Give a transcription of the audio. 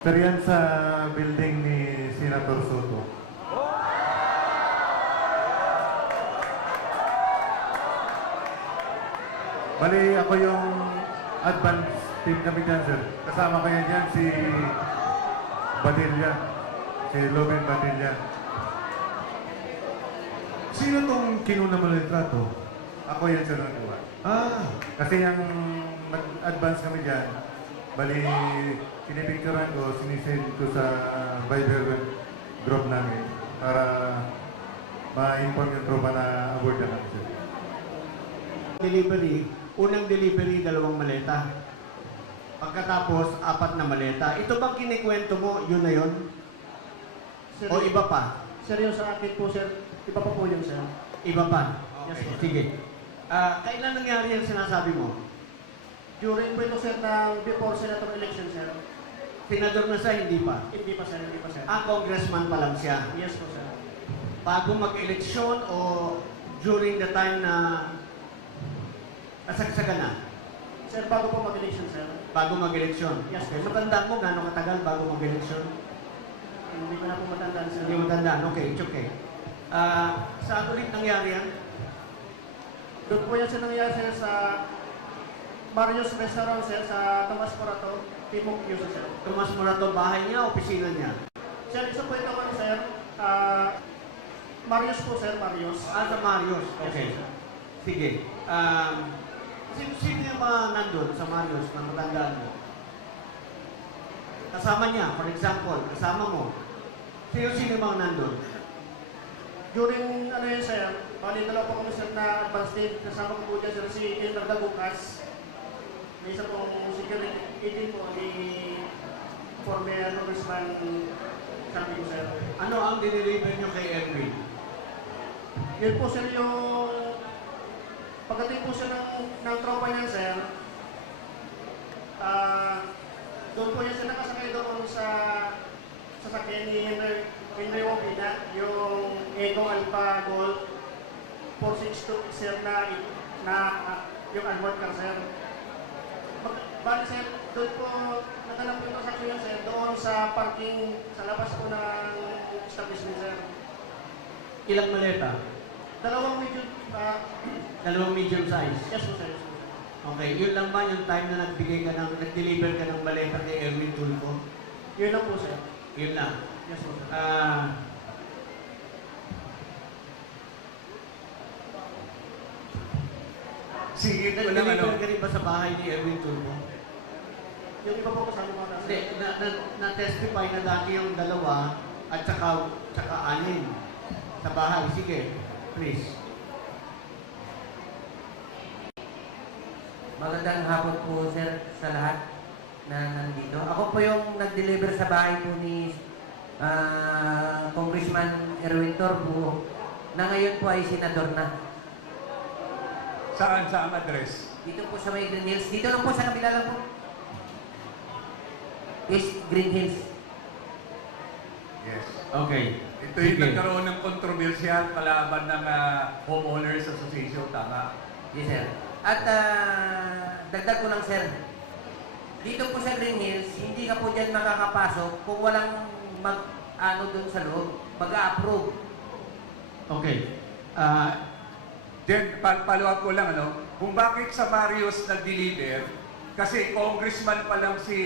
Pero yan sa building ni Senator Soto. Bali, ako yung advance team kami dyan, sir. Kasama ko yan dyan, si Badilla. Si Loben Badilla. Sino tong kinuna mo ng litrato? Ako yan, sir, nagawa. Kasi yung nag-advance kami dyan, bali, pinipicturean ko, sinisend ko sa Viber group namin para ma-inform yung tropa na aboard na kami, sir. Delivery, unang delivery, 2 maleta. Pagkatapos, 4 na maleta. Ito bang kinikwento mo, yun na yun? Sir, O iba pa? Sir, yung sa akin po, sir, iba pa po yun, sir. Iba pa? Yes, po. Sige. Kailan nangyari yung sinasabi mo? During po ito, sir, ng before senator election, sir. Senador na siya, hindi pa? Hindi pa, sir, hindi pa, sir. Congressman pa lang siya. Yes po, sir. Bago mag-eleksyon o during the time na kasagsagan na? Sir, bago po mag-election, sir. Bago mag-eleksyon? Yes, Okay. sir. Matandaan mo gano'ng katagal bago mag-eleksyon? Hindi ko na po matandaan, sir. Hindi mo tandaan. Okay, it's okay. Saan ulit nangyari yan? Doon po yan, sir, nangyari, sir, sa Mario's Restaurant, sir, sa Tomas Morato, Timog, Yusa, sir. Tomas Morato, bahay niya, opisina niya? Sir, isa po ito, ano, sir, Marios po, sir, Marios. Sa Marios. Okay. Yes, sir. Sige. Sino yung mga nandun sa Marios na matandaan mo? Kasama niya, for example, kasama mo. Sino yung mga nandun? During, ano yun, sir, bali, dalawa po kami, sir, na advance date. Kasama ko po dyan, sir, si Elmer Dagucas. May isa pong security agent po ni former congressman sabi ko, sir. Ano ang dineliver niyo kay Erwin? Yun po, sir, yung pagdating po siya ng tropa niya, sir, doon po niya sila nakasakay doon sa sasakyan ni Henry Wopina, yung Ego Alpha Gold 462, sir, na yung unward car, sir. Bali, sir, doon po nadala po ito sa kuya, sir, doon sa parking sa labas po ng establishment, sir. Ilang maleta? Dalawang medyo, Dalawang medium size. yes po, sir. Yes, po. Okay, yun lang ba yung time na nag-deliver ka ng maleta kay Erwin Tulfo? Yun lang po, sir. Yun lang. Yes po, sir. Sige, walang Nag-deliver ano. ka rin ba sa bahay ni Erwin Tulfo? Yung iba po kasama ko na, Hindi, sir. na-testify na dati yung 2 at saka 6 sa bahay. Sige, please. Magandang hapon po, sir, sa lahat na nandito. Ako po yung nag-deliver sa bahay po ni Congressman Erwin Tulfo na ngayon po ay senador na. Saan ang address? Dito po sa may Green Hills. Dito lang po sa kabila lang po. East Green Hills. Yes. Okay. Ito yung nagkaroon ng kontrobersyal kalaban ng Homeowners Association, tama? Yes, sir. At dagdag ko lang, sir. Dito po sa Green Hills, hindi ka po dyan makakapasok kung walang mag-ano dun sa loob, mag-approve. Okay. Then, follow up ko lang, ano, kung bakit sa Marios nag-deliver, kasi congressman pa lang si